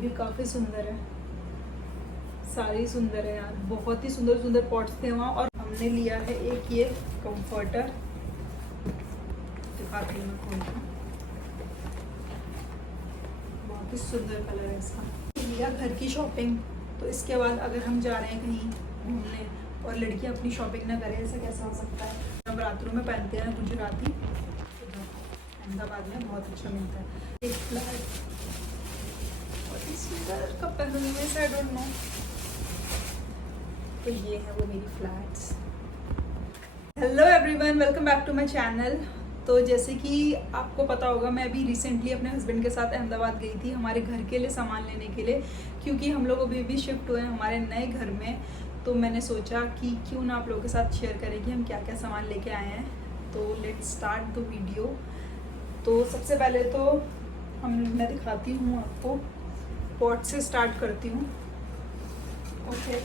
भी काफ़ी सुंदर है, सारी सुंदर है यार, बहुत ही सुंदर सुंदर पॉट्स थे वहाँ। और हमने लिया है एक ये कंफर्टर, दिखाती हूँ मैं खोल के, बहुत ही सुंदर कलर है इसका। लिया घर की शॉपिंग, तो इसके बाद अगर हम जा रहे हैं कहीं घूमने और लड़कियां अपनी शॉपिंग ना करें, ऐसा कैसा हो सकता है। नवरात्रों में पहनते हैं ना गुजराती, अहमदाबाद में बहुत अच्छा मिलता है। एक फ्लैट बहुत ही सुंदर, कब पहनूंगी मैं, आई डोंट नो। तो ये है वो मेरी flats. Hello everyone, welcome back to my channel. तो जैसे कि आपको पता होगा, मैं अभी रिसेंटली अपने हस्बैंड के साथ अहमदाबाद गई थी हमारे घर के लिए सामान लेने के लिए, क्योंकि हम लोग अभी भी शिफ्ट हुए हैं हमारे नए घर में। तो मैंने सोचा कि क्यों ना आप लोगों के साथ शेयर करें कि हम क्या क्या सामान लेके आए हैं। तो लेट्स स्टार्ट द वीडियो। तो सबसे पहले तो मैं दिखाती हूँ आपको, पॉट से स्टार्ट करती हूँ। ओके,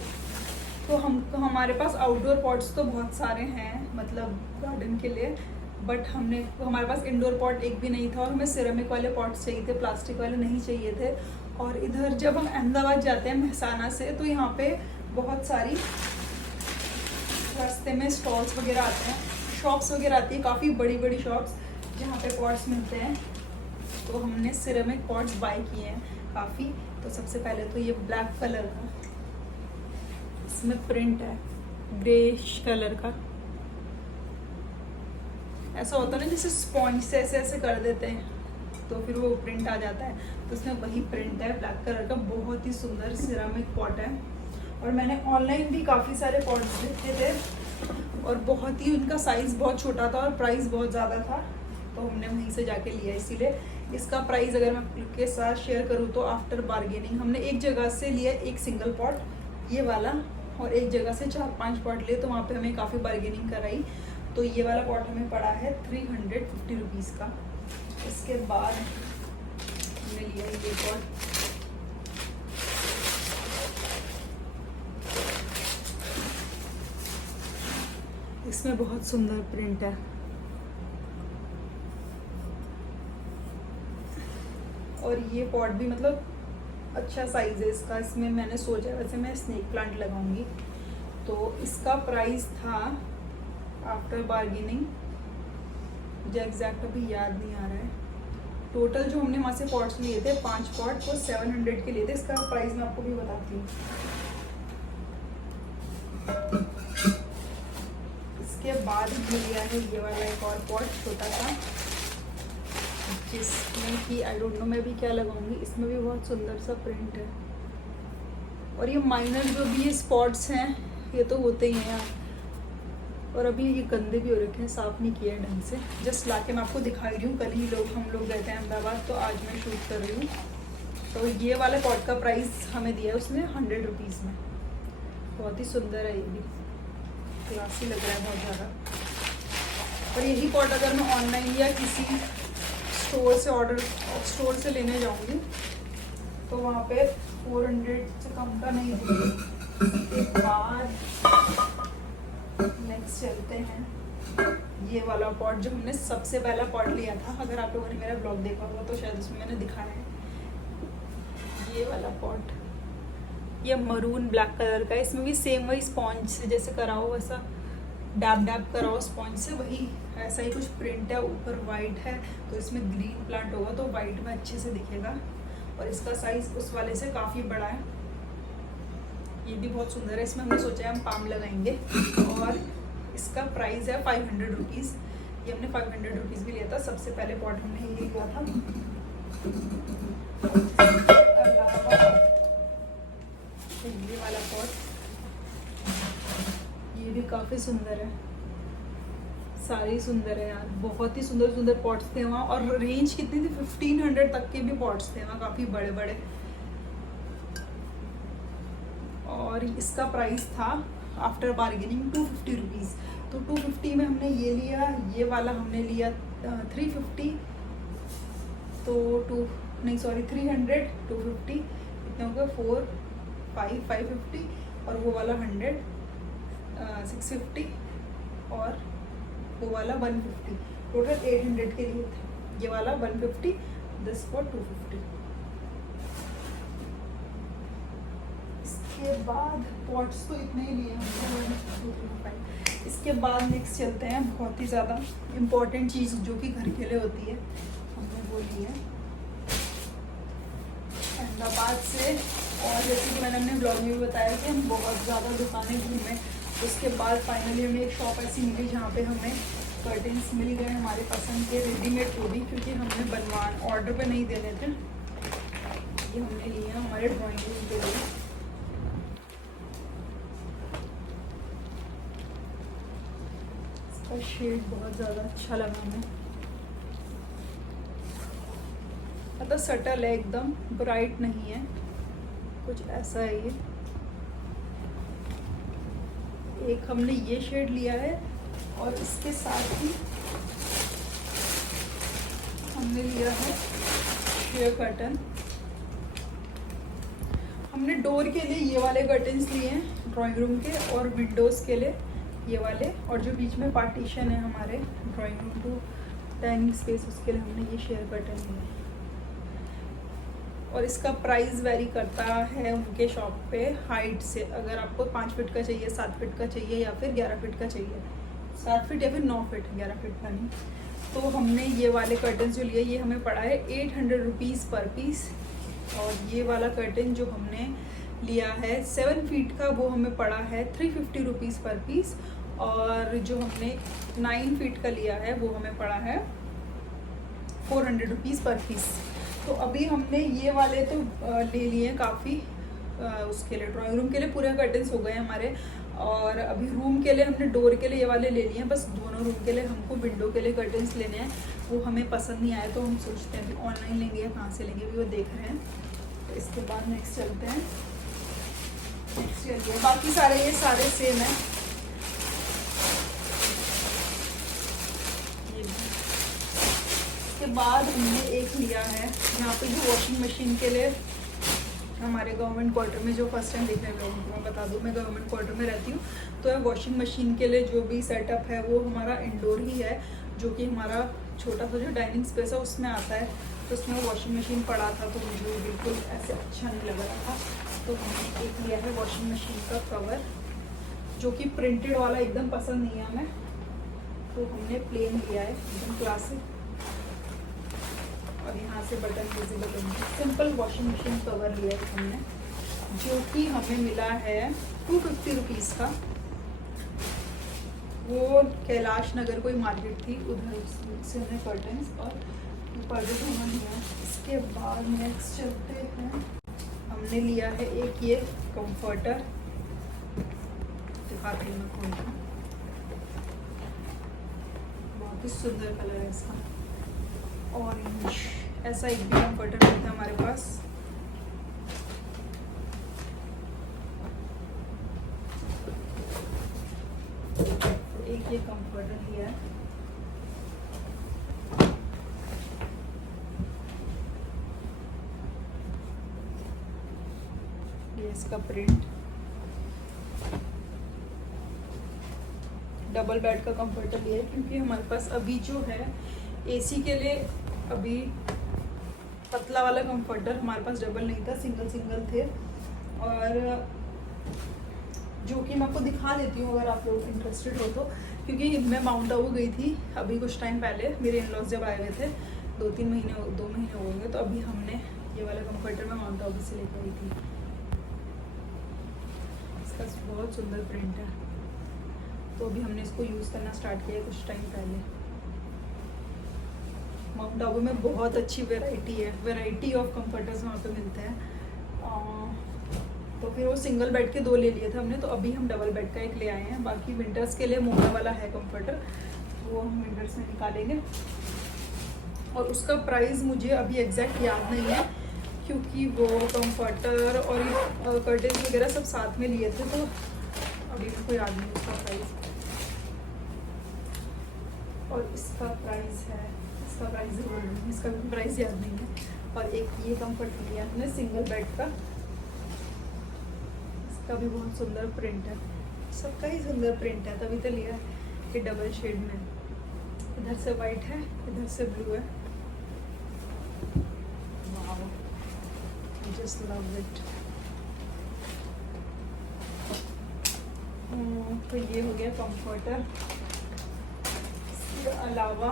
तो हमारे पास आउटडोर पॉट्स तो बहुत सारे हैं, मतलब गार्डन के लिए, बट हमारे पास इंडोर पॉट एक भी नहीं था, और हमें सिरेमिक वाले पॉट्स चाहिए थे, प्लास्टिक वाले नहीं चाहिए थे। और इधर जब हम अहमदाबाद जाते हैं महसाना से, तो यहाँ पे बहुत सारी रास्ते में स्टॉल्स वगैरह आते हैं, शॉप्स वगैरह आती है, काफ़ी बड़ी बड़ी शॉप्स जहाँ पे पॉट्स मिलते हैं। तो हमने सिरेमिक पॉट्स बाय किए हैं काफ़ी। तो सबसे पहले तो ये ब्लैक कलर का, इसमें प्रिंट है ग्रेश कलर का, ऐसा होता है ना जैसे स्पॉन्ज से ऐसे ऐसे कर देते हैं तो फिर वो प्रिंट आ जाता है। तो इसमें वही प्रिंट है ब्लैक कलर का, बहुत ही सुंदर सिरेमिक पॉट है। और मैंने ऑनलाइन भी काफ़ी सारे पॉट्स देखे थे, और बहुत ही उनका साइज़ बहुत छोटा था और प्राइस बहुत ज़्यादा था, तो हमने वहीं से जाके लिया। इसीलिए इसका प्राइस अगर मैं आपके साथ शेयर करूँ तो आफ्टर बार्गेनिंग हमने एक जगह से लिया एक सिंगल पॉट ये वाला, और एक जगह से 4-5 पॉट लिए, तो वहाँ पे हमें काफ़ी बार्गेनिंग कराई। तो ये वाला पॉट हमें पड़ा है 350 रुपीज़ का। इसके बाद हमने लिया ये पॉट, इसमें बहुत सुंदर प्रिंट है, और ये पॉट भी मतलब अच्छा साइज़ है इसका। इसमें मैंने सोचा, वैसे मैं स्नेक प्लांट लगाऊंगी, तो इसका प्राइस था आफ्टर बार्गेनिंग, मुझे एग्जैक्ट अभी याद नहीं आ रहा है। टोटल जो हमने वहाँ से पॉट्स लिए थे 5 पॉट, वो 700 के लिए थे। इसका प्राइस मैं आपको भी बताती हूँ। इसके बाद हमने लिया है ये वाला एक और पॉट छोटा सा, जिसमें कि आई डोंट नो मैं भी क्या लगाऊंगी। इसमें भी बहुत सुंदर सा प्रिंट है, और ये माइनर जो भी ये स्पॉट्स हैं ये तो होते ही हैं यार। और अभी ये गंदे भी हो रखे हैं, साफ़ नहीं किए ढंग से। जस्ट लाके मैं आपको दिखा रही हूँ, कल ही हम लोग गए थे अहमदाबाद, तो आज मैं शूट कर रही हूँ। तो ये वाले पॉट का प्राइस हमें दिया है उसने 100 रुपीज़ में। बहुत ही सुंदर है, ये भी क्लासी लग रहा है बहुत ज़्यादा। और यही पॉट अगर मैं ऑनलाइन या किसी स्टोर से लेने जाऊँगी तो वहाँ पे 400 से कम का नहीं देंगे। इसके बाद नेक्स्ट चलते हैं, ये वाला पॉट जो हमने सबसे पहला पॉट लिया था, अगर आप लोगों ने मेरा ब्लॉग देखा होगा तो शायद उसमें मैंने दिखाया है। ये वाला पॉट, ये मरून ब्लैक कलर का है। इसमें भी सेम वही स्पॉन्ज से जैसे कराओ, वैसा डैब डैब कराओ स्पॉन्ज से, वही ऐसा ही कुछ प्रिंट है। ऊपर वाइट है, तो इसमें ग्रीन प्लांट होगा तो वाइट में अच्छे से दिखेगा। और इसका साइज़ उस वाले से काफ़ी बड़ा है, ये भी बहुत सुंदर है। इसमें हमने सोचा है हम पाम लगाएंगे, और इसका प्राइस है 500 रुपीज़। ये हमने 500 रुपीज़ भी लिया था। सबसे पहले पॉट हमने ये लिया था। ये वाला पॉट, ये भी काफ़ी सुंदर है, सारी सुंदर है यार, बहुत ही सुंदर सुंदर पॉट्स थे वहाँ। और रेंज कितनी थी, 1500 तक के भी पॉट्स थे वहाँ, काफ़ी बड़े बड़े। और इसका प्राइस था आफ्टर बार्गेनिंग 250 रुपीज़। तो 250 में हमने ये लिया, ये वाला हमने लिया 350, तो 300 250 इतने हो गए 550, और वो वाला 100 650, और वो वाला 150, टोटल 800 के लिए थे। ये वाला 150, दिस फॉर 250। इसके बाद पॉट्स तो इतने ही लिए हमने। इसके बाद नेक्स्ट चलते हैं, बहुत ही ज़्यादा इम्पोर्टेंट चीज़ जो कि घर के लिए होती है, हमने वो ली है अहमदाबाद से। और जैसे कि मैंने अपने ब्लॉग में भी बताया कि हम बहुत ज़्यादा दुकानें घूमे, उसके बाद फाइनली हमें एक शॉप ऐसी मिली जहाँ पे हमें कर्टन्स मिल गए हमारे पसंद के, रेडीमेड वो भी, क्योंकि हमें बनवान ऑर्डर पे नहीं देने थे। ये हमने लिए हैं हमारे ड्राइंग रूम के लिए। इसका शेड बहुत ज़्यादा अच्छा लगा हमें, मतलब सटल है, एकदम ब्राइट नहीं है, कुछ ऐसा है ये। एक हमने ये शेड लिया है और इसके साथ ही हमने लिया है शेयर कर्टन। हमने डोर के लिए ये वाले कर्टन्स लिए हैं ड्राइंग रूम के, और विंडोज़ के लिए ये वाले, और जो बीच में पार्टीशन है हमारे drawing room to dining space, उसके लिए हमने ये शेयर कर्टन लिए हैं। और इसका प्राइस वेरी करता है उनके शॉप पे हाइट से, अगर आपको 5 फीट का चाहिए, 7 फीट का चाहिए, या फिर 11 फीट का चाहिए, 7 फीट या फिर 9 फीट, 11 फीट का नहीं। तो हमने ये वाले कर्टन जो लिए, ये हमें पड़ा है 800 रुपीज़ पर पीस। और ये वाला कर्टन जो हमने लिया है 7 फीट का, वो हमें पड़ा है 350 रुपीज़ पर पीस। और जो हमने 9 फीट का लिया है वो हमें पड़ा है 400 रुपीज़ पर पीस। तो अभी हमने ये वाले तो ले लिए काफ़ी, उसके लिए ड्राइंग रूम के लिए पूरे कर्टन्स हो गए हमारे। और अभी रूम के लिए हमने डोर के लिए ये वाले ले लिए हैं, बस दोनों रूम के लिए हमको विंडो के लिए कर्टन्स लेने हैं। वो हमें पसंद नहीं आए तो हम सोचते हैं अभी ऑनलाइन लेंगे या कहाँ से लेंगे, भी वो देख रहे हैं। तो इसके बाद नेक्स्ट चलते हैं, नेक्स्ट चलिए, बाकी सारे ये सारे सेम है। के बाद हमने एक लिया है यहाँ पे जो वॉशिंग मशीन के लिए हमारे गवर्नमेंट क्वार्टर में, जो फर्स्ट टाइम देखने लोगों को मैं बता दूँ, मैं गवर्नमेंट क्वार्टर में रहती हूँ, तो वॉशिंग मशीन के लिए जो भी सेटअप है वो हमारा इंडोर ही है, जो कि हमारा छोटा सा जो डाइनिंग स्पेस है उसमें आता है। तो उसमें वॉशिंग मशीन पड़ा था तो मुझे बिल्कुल ऐसे अच्छा नहीं लग रहा था, तो हमने एक लिया है वॉशिंग मशीन का कवर, जो कि प्रिंटेड वाला एकदम पसंद नहीं है हमें, तो हमने प्लेन लिया है एकदम क्लासिक। और यहाँ से बटन विजिबल होंगे, सिंपल वॉशिंग मशीन कवर लिया है हमने, जो कि हमें मिला है 250 रुपीज़ का। वो कैलाश नगर कोई मार्केट थी, उधर से हमने कर्टन्स और पर्दे धोना लिया। इसके बाद नेक्स्ट चलते हैं, हमने लिया है एक ये कंफर्टर, दिखाती हूँ मैं खोल कर, बहुत ही सुंदर कलर है इसका, ऑरेंज। ऐसा एक भी कंफर्टर नहीं था हमारे पास। एक ये कंफर्टर लिया है, ये इसका प्रिंट। डबल बेड का कंफर्टर लिया है, क्योंकि हमारे पास अभी जो है एसी के लिए अभी पतला वाला कंफर्टर हमारे पास डबल नहीं था, सिंगल सिंगल थे। और जो कि मैं आपको दिखा देती हूँ अगर आप लोग इंटरेस्टेड हो तो, क्योंकि मैं माउंट आबू गई थी अभी कुछ टाइम पहले, मेरे इन-लॉज जब आए हुए थे 2 महीने हो गए, तो अभी हमने ये वाला कंफर्टर मैं माउंट आबू से लेकर आई थी। इसका बहुत सुंदर प्रिंट है, तो अभी हमने इसको यूज़ करना स्टार्ट किया कुछ टाइम पहले। माउंट आबू में बहुत अच्छी वैरायटी ऑफ कंफर्टर्स वहाँ पे मिलते हैं। तो फिर वो सिंगल बेड के 2 ले लिए थे हमने, तो अभी हम डबल बेड का एक ले आए हैं। बाकी विंटर्स के लिए मोटा वाला है कंफर्टर, वो हम विंटर्स में निकालेंगे। और उसका प्राइस मुझे अभी एग्जैक्ट याद नहीं है, क्योंकि वो कंफर्टर और कर्टेन वगैरह सब साथ में लिए थे, तो अभी मेरे को याद नहीं उसका प्राइस। और इसका प्राइस है, इसका प्राइस बोल रही हूँ, इसका भी प्राइस याद नहीं है। और एक ये कंफर्टर लिया हमने सिंगल बेड का, इसका भी बहुत सुंदर प्रिंट है, सबका ही सुंदर प्रिंट है, तभी तो लिया कि डबल शेड में, इधर से वाइट है इधर से ब्लू है। Wow, just love it. तो ये हो गया कंफर्टर। इसके अलावा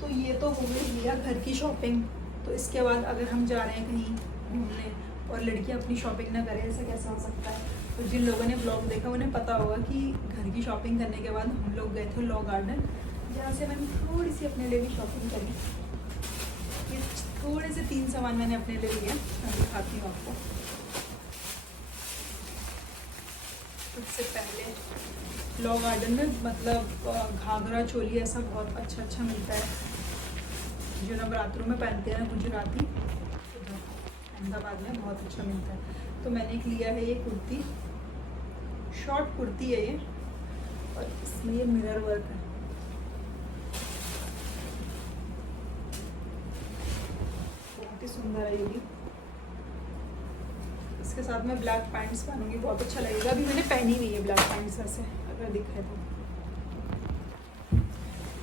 तो ये तो हो गई भैया घर की शॉपिंग। तो इसके बाद अगर हम जा रहे हैं कहीं घूमने और लड़कियां अपनी शॉपिंग ना करें, ऐसा कैसा हो सकता है। तो जिन लोगों ने ब्लॉग देखा उन्हें पता होगा कि घर की शॉपिंग करने के बाद हम लोग गए थे लॉ गार्डन, जहाँ से मैंने थोड़ी सी अपने लिए भी शॉपिंग करी। ये थोड़े से 3 सामान मैंने अपने लिए लिया, मैं दिखाती हूँ आपको। सबसे पहले लॉ गार्डन में मतलब घाघरा चोली ऐसा बहुत अच्छा मिलता है जो नवरात्रों में पहनते हैं गुजराती, अहमदाबाद में बहुत अच्छा मिलता है। तो मैंने एक लिया है ये कुर्ती, शॉर्ट कुर्ती है ये, और इसमें ये मिरर वर्क है। बहुत ही सुंदर है ये भी। इसके साथ मैं ब्लैक पैंट्स पहनूंगी, बहुत अच्छा लगेगा। अभी मैंने पहनी हुई है ब्लैक पैंट्स ऐसे, अगर दिखाए तो।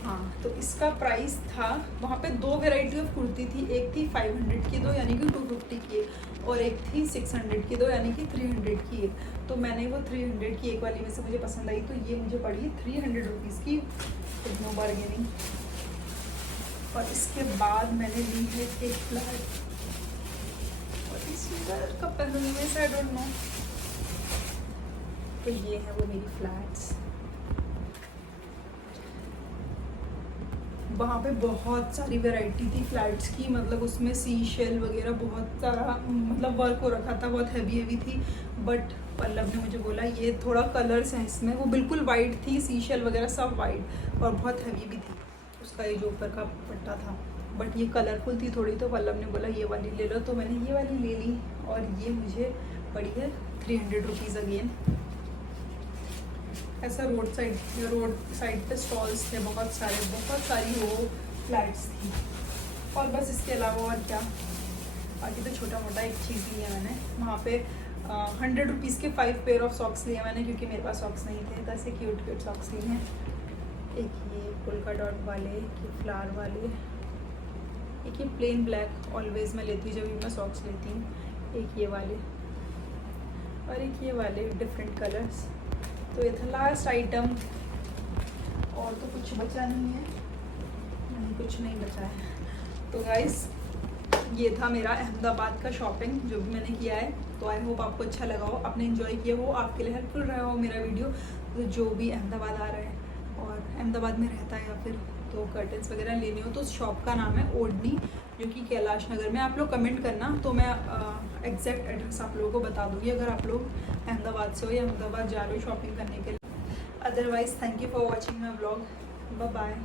हाँ, तो इसका प्राइस था, वहाँ पे 2 वेराइटी ऑफ कुर्ती थी। एक थी 500 की 2 यानी कि 250 की एक, और एक थी 600 की 2 यानी कि 300 की एक। तो मैंने वो 300 की एक वाली में से मुझे पसंद आई, तो ये मुझे पड़ी 300 रुपीज़ की, नो बार्गेनिंग। और इसके बाद मैंने ली है एक फ्लैट, और इस कलर का पहनूंगी मैं, आई डोंट नो। तो ये है वो मेरी फ्लैट्स। वहाँ पे बहुत सारी वैरायटी थी फ्लैट्स की, मतलब उसमें सी शेल वगैरह बहुत सारा मतलब वर्क हो रखा था, बहुत हैवी थी। बट पल्लव ने मुझे बोला ये थोड़ा कलर्स हैं इसमें, वो बिल्कुल वाइट थी, सी शेल वगैरह सब वाइट, और बहुत हैवी भी थी उसका ये जो ऊपर का पट्टा था। बट ये कलरफुल थी थोड़ी, तो पल्लव ने बोला ये वाली ले लो, तो मैंने ये वाली ले ली। और ये मुझे पड़ी है 300 रुपीज़ अगेन। ऐसा रोड साइड पे स्टॉल्स थे बहुत सारी वो फ्लैट्स थी। और बस इसके अलावा और क्या, बाकी तो छोटा मोटा एक चीज़ लिया मैंने वहाँ पे। 100 रुपीज़ के 5 पेयर ऑफ सॉक्स लिए मैंने, क्योंकि मेरे पास सॉक्स नहीं थे, तो ऐसे क्यूट सॉक्स लिए हैं। एक ये पोल्का डॉट वाले, एक ये फ्लावर वाले, एक ये प्लेन ब्लैक ऑलवेज मैं लेती हूँ जब भी मैं सॉक्स लेती हूँ, एक ये वाले, और एक ये वाले डिफरेंट कलर्स। तो ये था लास्ट आइटम, और तो कुछ बचा नहीं है, नहीं कुछ नहीं बचा है। तो गाइस ये था मेरा अहमदाबाद का शॉपिंग जो भी मैंने किया है। तो आई होप आपको अच्छा लगा हो, आपने एंजॉय किया हो, आपके लिए हेल्पफुल रहा हो मेरा वीडियो। तो जो भी अहमदाबाद आ रहा है और अहमदाबाद में रहता है या फिर तो कर्टन्स वगैरह लेने हो, तो शॉप का नाम है ओढ़नी, जो कि कैलाश नगर में। आप लोग कमेंट करना तो मैं एग्जैक्ट एड्रेस आप लोगों को बता दूँगी, अगर आप लोग अहमदाबाद से हो या अहमदाबाद जा रहे हो शॉपिंग करने के लिए। Otherwise thank you for watching my vlog, bye bye.